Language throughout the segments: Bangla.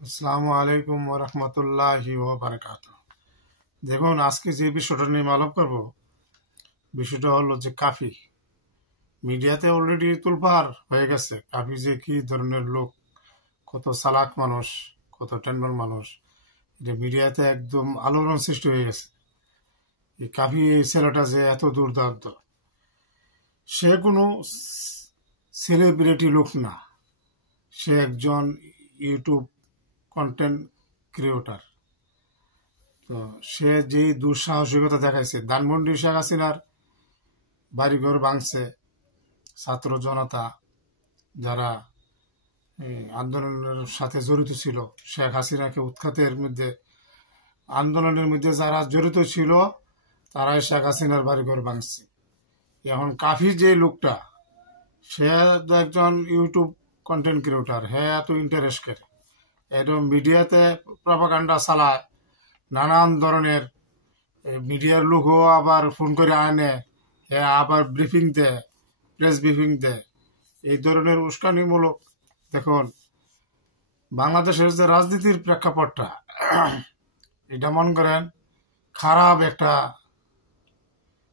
আসসালামু আলাইকুম ওয়া রাহমাতুল্লাহি ওয়া বারাকাতুহু। দেখুন, আজকে যে বিষয়টা নিয়ে আলাপ করব, বিষয়টা হলো যে কাফি। মিডিয়াতে অলরেডি তোলপাড় হয়ে গেছে কাফি যে কি ধরনের লোক, কত চালাক মানুষ, কত টেন্ডার মানুষ। এটা মিডিয়াতে একদম আলোড়ন সৃষ্টি হয়ে গেছে। এই কাফি এই ছেলেটা যে এত দুর্দান্ত, সে কোনো সেলিব্রিটি লোক না, সে একজন ইউটিউব কন্টেন্ট ক্রিয়েটর। তো সে যেই দুঃসাহসিকতা দেখাইছে, ধানমন্ডি শেখ হাসিনার বাড়িঘর ভাঙছে ছাত্র জনতা, যারা আন্দোলনের সাথে জড়িত ছিল, শেখ হাসিনাকে উৎখাতের মধ্যে, আন্দোলনের মধ্যে যারা জড়িত ছিল তারাই শেখ হাসিনার বাড়িঘর ভাঙছে। এখন কাফি যে লোকটা, সে তো একজন ইউটিউব কন্টেন্ট ক্রিয়েটর, হ্যাঁ এত ইন্টারেস্ট করে, একদম মিডিয়াতে প্রপাগান্ডা চালায়, নানান ধরনের মিডিয়ার লোকও আবার ফোন করে আনে, হ্যাঁ আবার ব্রিফিং দেয়, প্রেস ব্রিফিং দেয়, এই ধরনের উস্কানিমূলক। দেখুন, বাংলাদেশের যে রাজনীতির প্রেক্ষাপটটা, এটা মনে করেন খারাপ একটা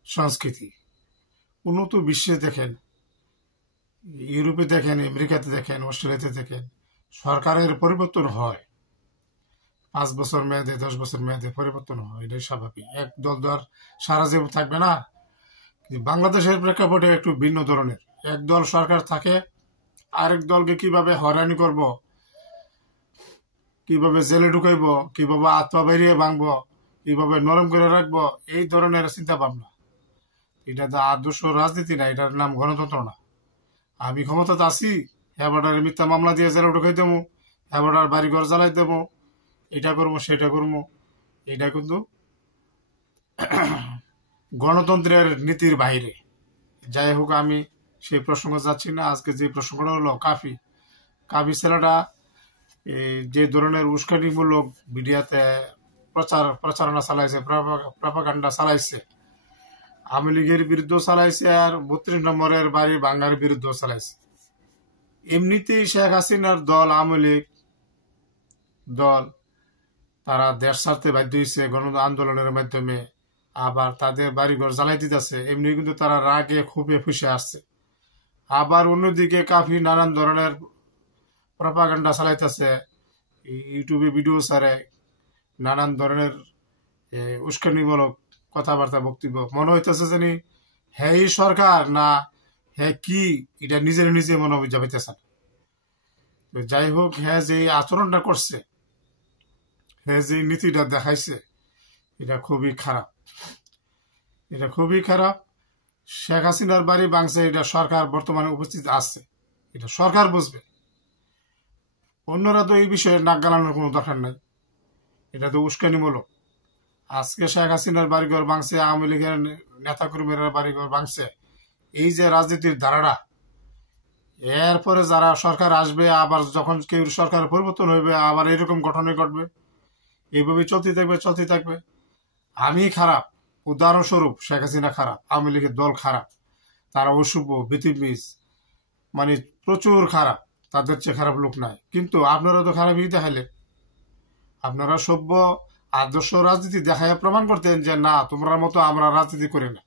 সংস্কৃতি। উন্নত বিশ্বে দেখেন, ইউরোপে দেখেন, আমেরিকাতে দেখেন, অস্ট্রেলিয়াতে দেখেন, সরকারের পরিবর্তন হয় 5 বছর মেয়াদে, 10 বছর মেয়াদে পরিবর্তন হয়, এটাই স্বাভাবিক। এক দল তো আর সারা জীবন থাকবে না। বাংলাদেশের প্রেক্ষাপটে একটু ভিন্ন ধরনের। এক দল সরকার থাকে, আরেক দলকে কিভাবে হয়রানি করব, কিভাবে জেলে ঢুকাইব, কিভাবে আত্মা বেরিয়ে ভাঙবো, কিভাবে নরম করে রাখবো, এই ধরনের চিন্তা ভাবনা। এটা তো আদর্শ রাজনীতি না, এটার নাম গণতন্ত্র না। আমি ক্ষমতাতে আছি, হ্যাঁ মিথ্যা মামলা দিয়ে জেলে ঢুকাই দেবো, হ্যাঁ বাড়ি ঘর জ্বালাই দেবো, এটা করবো সেটা করবো। এটা কিন্তু গণতন্ত্রের নীতির বাইরে। যাই হোক, আমি সেই প্রসঙ্গ যাচ্ছি না। আজকে যে প্রসঙ্গটা হলো কাফি। কাফি ছেলেটা যে ধরনের উস্কানিমূলক মিডিয়াতে প্রচারণা চালাইছে, প্রপাগান্ডা চালাইছে, আওয়ামী লীগের বিরুদ্ধে চালাইছে, আর 32 নম্বরের বাড়ি বাঙ্গার বিরুদ্ধে চালাইছে। এমনিতেই শেখ হাসিনার দল, আওয়ামী লীগ দল, তারা দেশ ছাড়তে বাধ্য হয়েছে গণ আন্দোলনের মাধ্যমে, আবার তাদের বাড়িঘর জ্বালাই দিতেছে। এমনি কিন্তু তারা রাগে খুবই ফুসে আসছে। আবার অন্যদিকে কাফি নানান ধরনের প্রপাগান্ডা চালাইতেছে, ইউটিউবে ভিডিও ছাড়ে, নানান ধরনের উস্কানিমূলক কথাবার্তা, বক্তব্য। মনে হইতেছে জানি হ্যাঁ সরকার না হ্যাঁ কি, এটা নিজের নিজে মনে বুঝাইতেছে না। যাই হোক, হ্যাঁ যে আচরণটা করছে, হ্যাঁ যে নীতিটা দেখাইছে, এটা খুবই খারাপ। এটা খুবই খারাপ। শেখ হাসিনার বাড়ি ভাঙছে, এটা সরকার বর্তমানে উপস্থিত আছে, এটা সরকার বুঝবে। অন্যরা তো এই বিষয়ে নাক গালানোর কোনো দরকার নাই। এটা তো উস্কানিমূলক। আজকে শেখ হাসিনার বাড়িঘর ভাঙছে, আওয়ামী লীগের নেতাকর্মীরা বাড়িঘর ভাঙছে, এই যে রাজনীতির ধারাটা, এরপরে যারা সরকার আসবে, আবার যখন কেউ সরকার পরিবর্তন হইবে, আবার এরকম ঘটনা ঘটবে। এইভাবে চলতে থাকবে, চলতে থাকবে। আমি খারাপ, উদাহরণস্বরূপ শেখ হাসিনা খারাপ, আওয়ামী লীগের দল খারাপ, তারা অশুভ, বিতিমিস, মানে প্রচুর খারাপ। তাদের চেয়ে খারাপ লোক নাই। কিন্তু আপনারা তো খারাপই দেখাইলেন। আপনারা সভ্য আদর্শ রাজনীতি দেখায় প্রমাণ করতেন যে না, তোমরা মতো আমরা রাজনীতি করি না,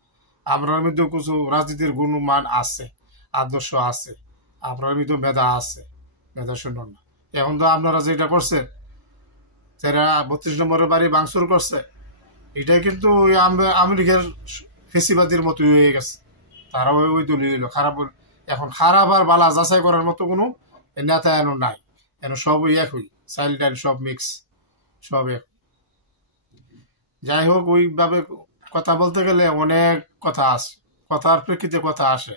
আমরার মধ্যে কিছু রাজনীতির গুণমান আছে, আদর্শ আছে, আপনার মধ্যে মেধা আছে, মেধা শূন্য না। এখন তো আপনারা যেটা করছেন, যারা 32 নম্বরের বাড়ি ভাঙচুর করছে, এটা কিন্তু আওয়ামী লীগের ফেসিবাদীর মতোই হয়ে গেছে। তারা ওই দলীয় হইল খারাপ। এখন খারাপ আর বালা যাচাই করার মতো কোনো নেতা এন নাই। এন সব একই, চাইল্ড টাইল সব মিক্স, সব এক। যাই হোক, ওইভাবে কথা বলতে গেলে অনেক কথা আসে, কথার প্রেক্ষিতে কথা আসে।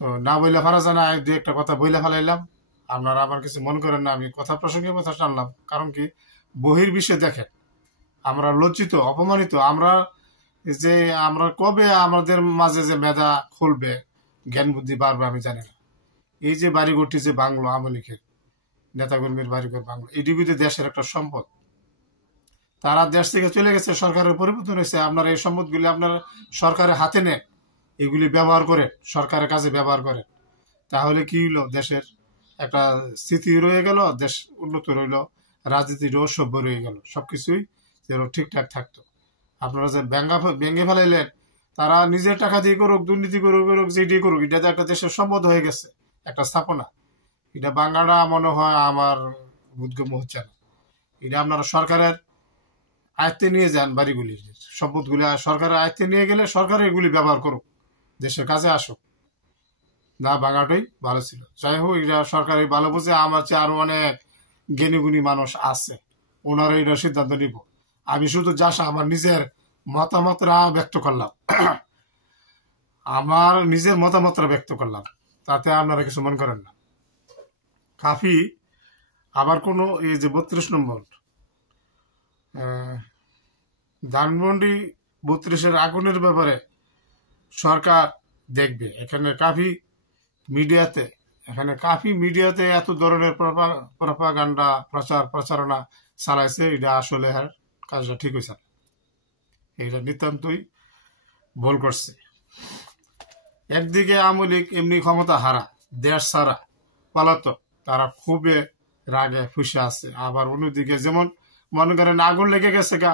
তো না বইলে ফারা যায় না, দু একটা কথা বইলে ফেলাইলাম। আপনারা আবার কিছু মনে করেন না, আমি কথা প্রসঙ্গে কথা টানলাম। কারণ কি, বহির্বিশ্বে দেখেন আমরা লজ্জিত, অপমানিত। আমরা যে আমরা কবে আমাদের মাঝে যে মেধা খুলবে, জ্ঞান বুদ্ধি বাড়বে, আমি জানি না। এই যে বাড়িঘরটি যে বাংলো, আওয়ামী লীগের নেতাকর্মীর বাড়িঘর বাংলো, এটিভিতে দেশের একটা সম্পদ। তারা দেশ থেকে চলে গেছে, সরকারের পরিবর্তন হয়েছে। আপনারা এই সম্পদগুলি আপনার সরকারের হাতে নেন, এগুলি ব্যবহার করেন, সরকারের কাজে ব্যবহার করেন। তাহলে কি হইল, দেশের একটা স্মৃতি রয়ে গেল, দেশ উন্নত রইল, রাজনীতিরও সভ্য রয়ে গেল, সবকিছুই যেন ঠিকঠাক থাকতো। আপনারা যে ভেঙে ফেলাইলেন, তারা নিজের টাকা দিয়ে করুক, দুর্নীতি করুক, যেটি করুক, এটা তো একটা দেশের সম্পদ হয়ে গেছে, একটা স্থাপনা। এটা বাংলাটা মনে হয় আমার বোধগম্য হচ্ছে না। এটা আপনারা সরকারের আয়ত্তে নিয়ে যান, বাড়িগুলি সম্পদগুলি সরকারের আয়ত্তে নিয়ে গেলে সরকার এগুলি ব্যবহার করুক, দেশের কাজে আসুক। না, বাংলাটাই ভালো ছিল। যাই হোক, এটা সরকারই ভালো বুঝে, আমার চেয়ে আরো অনেক জ্ঞানীগুণী মানুষ আছে, ওনারা এটা সিদ্ধান্ত নিব। আমি শুধু জাস্ট আমার নিজের মতামতটা ব্যক্ত করলাম, আমার নিজের মতামতটা ব্যক্ত করলাম, তাতে আপনারা কিছু মনে করেন না। কাফি আবার কোনো এই যে 32 নম্বর ধানমন্ডি 32-এর আগুনের ব্যাপারে সরকার দেখবে। এখানে কাফি মিডিয়াতে এত ধরনের প্রপাগান্ডা প্রচারণা চালাইছে, এটা আসলে কাজটা ঠিক হয়েছে, এটা নিতান্তই ভুল করছে। একদিকে আওয়ামী লীগ এমনি ক্ষমতা হারা, দেশ ছাড়া পলাতক, তারা খুবই রাগে ফুসে আছে। আবার অন্যদিকে যেমন মনে করেন আগুন লেগে গেছে গা,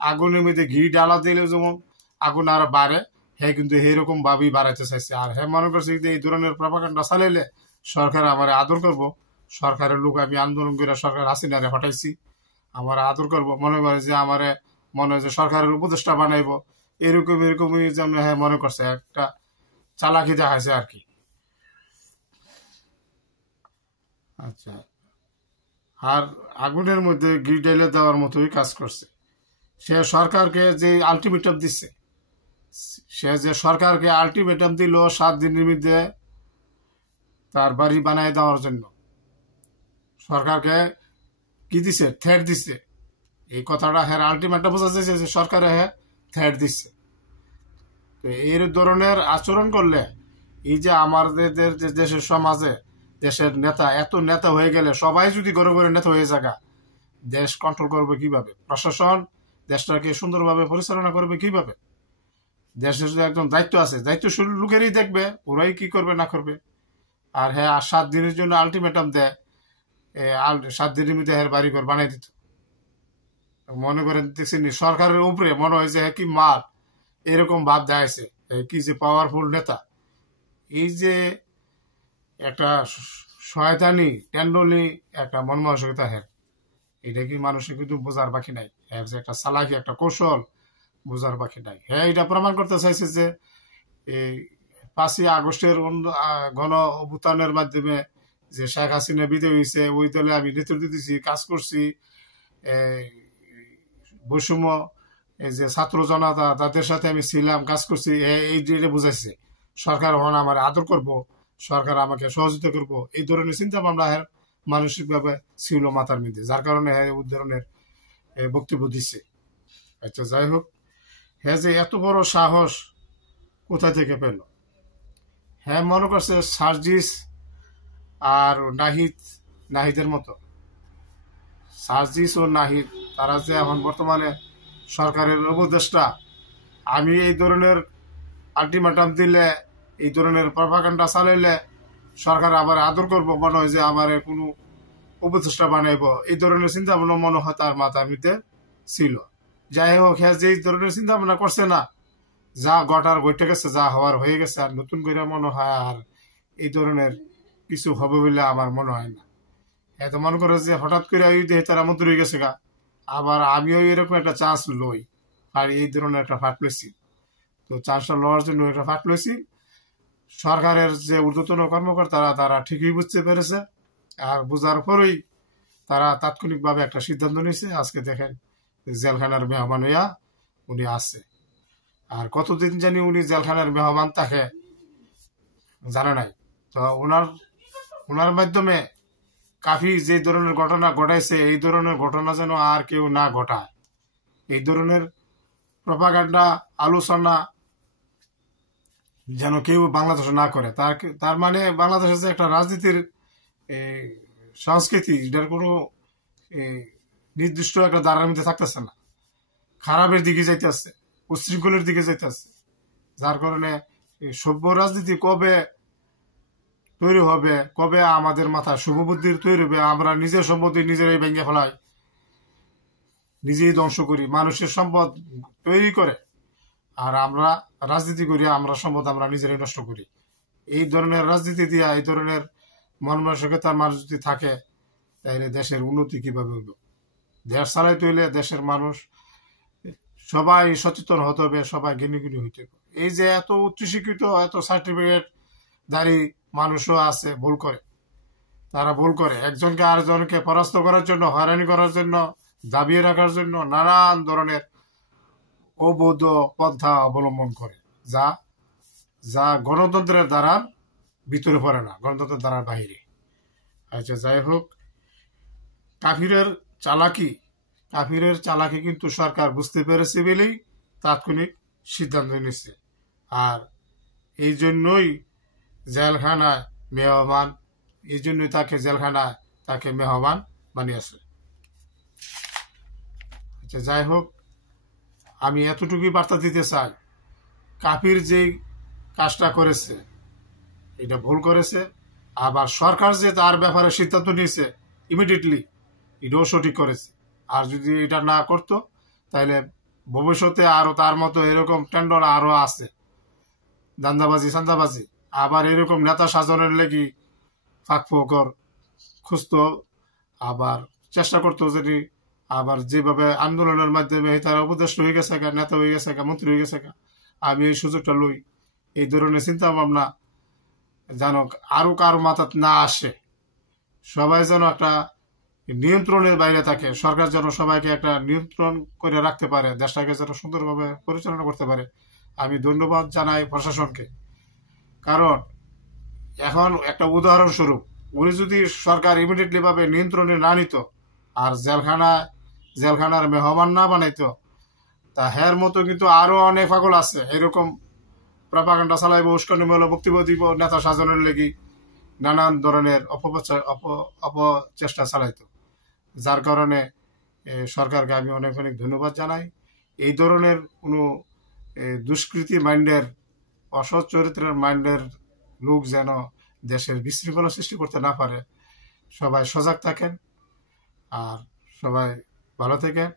আগুনের মধ্যে ঘি ডালা দিলে যেমন আগুন আর বাড়ে, হ্যাঁ কিন্তু এইরকম ভাবেই বাড়াইতে চাইছে। আর হ্যাঁ মনে করছে যে এই ধরনের প্রপাগান্ডা চালাইলে সরকার আমার আদর করব, সরকারের লোক আমি আন্দোলন করে সরকার হাসিনারে হটাইছি, আমার আদর করব, মনে করে যে আমারে মনে হয় যে সরকারের উপদেষ্টা বানাইব, এরকমই যেন হ্যাঁ মনে করছে, একটা চালাকি দেখাইছে আর কি। আচ্ছা, আর আগুনের মধ্যে ঘি ঢেলে দেওয়ার মতোই কাজ করছে। সে সরকারকে যে আলটিমেটাম দিচ্ছে, সরকারকে আলটিমেটাম দিল 7 দিনের মধ্যে তার বাড়ি বানায় দেওয়ার জন্য। সরকারকে কি দিছে? থ্রেট দিচ্ছে। এই কথাটা হ্যাঁ আলটিমেটাম বোঝা যাচ্ছে যে সরকারে হ্যাঁ থ্রেট দিচ্ছে। তো এই ধরনের আচরণ করলে এই যে আমাদের যে দেশের সমাজে দেশের নেতা, এত নেতা হয়ে গেলে সবাই যদি ঘরে ঘরে নেতা হয়ে থাকা, দেশ কন্ট্রোল করবে কিভাবে? প্রশাসন দেশটাকে সুন্দরভাবে পরিচালনা করবে কিভাবে? দেশের যদি একদম দায়িত্ব আছে, দায়িত্বশীল লোকেরই দেখবে ওরাই কি করবে না করবে। আর হ্যাঁ 7 দিনের জন্য আলটিমেটাম দেয়, 7 দিনের মধ্যে হ্যাঁ বাড়িঘর বানাই দিত। মনে করেন দেখছেন সরকারের উপরে মনে হয় যে কি মাল, এরকম ভাব দেখাইছে, কি যে পাওয়ারফুল নেতা। এই যে একটা শয়তানি ট্যান্ডলি একটা মন মানসিকতা, হ্যাঁ এটা কি মানুষের কিন্তু বোঝার বাকি নাই। হ্যাঁ যে একটা চালাকি, একটা কৌশল, বোঝার বাকি নাই। হ্যাঁ এটা প্রমাণ করতে চাইছে যে এই 5ই আগস্টের গণ অভ্যুত্থানের মাধ্যমে যে শেখ হাসিনা বিদায় হয়েছে, ওই দলে আমি নেতৃত্ব দিচ্ছি, কাজ করছি, বৈষম্য এই যে ছাত্র জনতা তাদের সাথে আমি ছিলাম, কাজ করছি, এই যে বুঝাইছে সরকার হন আমার আদর করব, সরকার আমাকে সহযোগিতা করব, এই ধরনের চিন্তা ভাবনা মানসিকভাবে ছিল মাথার মধ্যে, যার কারণে হ্যাঁ ওই ধরনের বক্তব্য দিচ্ছে। আচ্ছা যাই হোক, হ্যাঁ যে এত বড় সাহস কোথা থেকে পেল? হ্যাঁ মনে করছে সার্জিস আর নাহিদের মতো, সার্জিস ও নাহিদ তারা যে এখন বর্তমানে সরকারের উপদেষ্টা, আমি এই ধরনের আলটিমেটাম দিলে, এই ধরনের প্রপাগান্ডা চালাইলে সরকার আবার আদর করবো, মনে হয় যে আমার কোনো উপদেষ্টা বানাইব, এই ধরনের চিন্তা ভাবনা মনে হয় তার মাথার মধ্যে ছিল। যাই হোক, হ্যাঁ যে এই ধরনের চিন্তা ভাবনা করছে না, যা ঘটার ঘটে গেছে, যা হওয়ার হয়ে গেছে, আর নতুন করে মনে হয় আর এই ধরনের কিছু হবে বলে আমার মনে হয় না। এত মনে করে যে হঠাৎ করে ওই দেহে তারা মন্ত্রী হয়ে গেছে গা, আবার আমিও এরকম একটা চান্স লই, আর এই ধরনের একটা ফাট লইছি। তো চান্সটা লওয়ার জন্য একটা ফাট লইছি। সরকারের যে ঊর্ধ্বতন কর্মকর্তারা তারা ঠিকই বুঝতে পেরেছে, আর বোঝার পরেই তারা তাৎক্ষণিকভাবে একটা সিদ্ধান্ত নিয়েছে। আজকে দেখেন জেলখানার মেহমান হইয়া উনি আসছে। আর কতদিন জানি উনি জেলখানার মেহমান তাকে জানে নাই। তো ওনার মাধ্যমে কাফি যে ধরনের ঘটনা ঘটাইছে, এই ধরনের ঘটনা যেন আর কেউ না ঘটায়, এই ধরনের প্রপাগান্ডা আলোচনা যেন কেউ বাংলাদেশে না করে। তার মানে বাংলাদেশে যে একটা রাজনীতির সংস্কৃতি, এটার কোনো নির্দিষ্ট একটা ধারার মধ্যে থাকতেছে না, খারাপের দিকে যাইতেছে, উচ্ছৃঙ্খলের দিকে যাইতেছে। যার কারণে সভ্য রাজনীতি কবে তৈরি হবে, কবে আমাদের মাথায় শুভবুদ্ধির তৈরি হবে, আমরা নিজের সম্পত্তি নিজেরাই ভেঙে ফেলাই, নিজেই ধ্বংস করি, মানুষের সম্পদ তৈরি করে, আর আমরা রাজনীতি করি, আমরা সম্পদ আমরা নিজেরাই নষ্ট করি। এই ধরনের রাজনীতি দিয়া এই ধরনের মন মানসিকতার মানুষ যদি থাকে, তাহলে দেশের উন্নতি কিভাবে হইব? দেশ চালাইতে হইলে দেশের মানুষ সবাই সচেতন হতে হবে, সবাই জ্ঞানী হইতে হবে। এই যে এত উচ্চশিক্ষিত, এত সার্টিফিকেট দাঁড়ি মানুষও আছে, ভুল করে, তারা ভুল করে একজনকে আরেকজনকে পরাস্ত করার জন্য, হয়রানি করার জন্য, দাবিয়ে রাখার জন্য নানান ধরনের অবৈধ পন্থা অবলম্বন করে, যা যা গণতন্ত্রের দ্বারা ভিতরে পড়ে না, গণতন্ত্রের দ্বারা বাহিরে। আচ্ছা, যাই হোক, কাফিরের চালাকি কিন্তু সরকার বুঝতে পেরেছে বলেই তাৎক্ষণিক সিদ্ধান্ত নিচ্ছে। আর এই জন্যই জেলখানায় মেহমান, এই জন্যই তাকে মেহমান বানিয়েছে। আচ্ছা, যাই হোক, আমি এতটুকুই বার্তা দিতে চাই, কাফির যেই কাজটা করেছে এটা ভুল করেছে, আবার সরকার যে তার ব্যাপারে সিদ্ধান্ত নিয়েছে ইমিডিয়েটলি, এটাও সঠিক করেছে। আর যদি এটা না করতো, তাহলে ভবিষ্যতে আরো তার মতো এরকম টেন্ডর আরো আছে, সান্দাবাজি, আবার এরকম নেতা সাজনের লেগে ফাঁক ফোকর খুঁজতো, আবার চেষ্টা করতো যদি, আবার যেভাবে আন্দোলনের মাধ্যমে তারা উপদেষ্টা হয়ে গেছে, নেতা হয়ে গেছে, মন্ত্রী হয়ে গেছে, আমি এই সুযোগটা লই, এই ধরনের চিন্তা ভাবনা যেন আরো কারো মাথায় না আসে। সবাই যেন একটা নিয়ন্ত্রণের বাইরে থাকে, সরকার যেন সবাইকে একটা নিয়ন্ত্রণ করে রাখতে পারে, দেশটাকে যেন সুন্দরভাবে পরিচালনা করতে পারে। আমি ধন্যবাদ জানাই প্রশাসনকে, কারণ এখন একটা উদাহরণস্বরূপ, উনি যদি সরকার ইমিডিয়েটলি ভাবে নিয়ন্ত্রণে না নিত আর জেলখানার মেহমান না বানাইতো, তা হের মতো কিন্তু আরো অনেক পাগল আছে এরকম প্রপাগান্ডা চালাইব, উস্কানিমূলক বক্তব্য দিব, নেতা সাজানোর লেগে নানান ধরনের অপচেষ্টা চালাইতো। যার কারণে সরকারকে আমি অনেক অনেক ধন্যবাদ জানাই। এই ধরনের কোনো দুষ্কৃতি মাইন্ডের, অসৎ চরিত্রের মাইন্ডের লোক যেন দেশের বিশৃঙ্খলা সৃষ্টি করতে না পারে। সবাই সজাগ থাকেন আর সবাই ভালো থাকেন।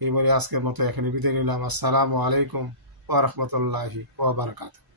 এই বলে আজকের মতো এখানে বিদায় নিলাম। আসসালামু আলাইকুম ওয়া রাহমাতুল্লাহি ওয়া বারাকাতুহু।